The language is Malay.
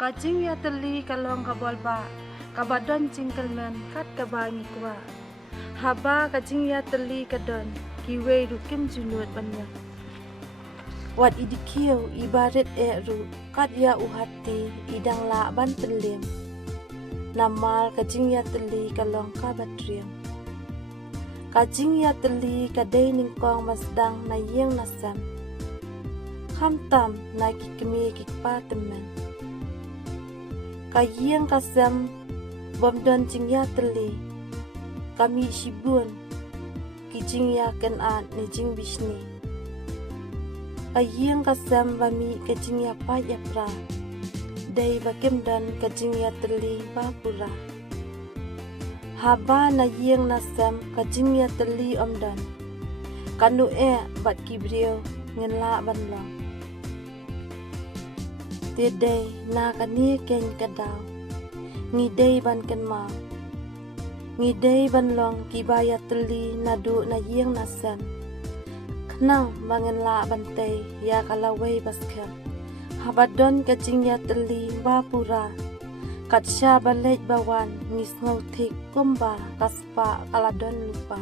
Kajing ya teli kalong kabol ba, kabadon cingkelmen kat kabangi kwa. Haba kajing ya teli kadon, kiwe rukim junut banyak. Wat idikiyo ibarit ru kat ya uhati idang la ban telim. Namal kajing ya teli kalong kabatriam. Kajing ya teli kadai ningkong masdang na yeng nasam. Kamtam na kikmi kikpa temen. Kayeng kasam bomdon jing ya teli. Kami shibun kijing ya kenat ni jing bisni. Kayeng kasam bami kajing ya pa ya pra. Dai bakem dan kajing ya teli bapura. Haba na yeng nasam kajing ya teli omdan. Kanu bat kibrio ngenla banlong. Tidai na kani ken kadaw. Ngidai ban ken mau. Ngidai ban long kibaya teli nadu na yeng nasam. Kenang mangenla bantai ya kalawai baskem. Habadon kajing ya teli bapura. Katsya balej bawan ngis ngautik kumba kaspa kaladon lupa.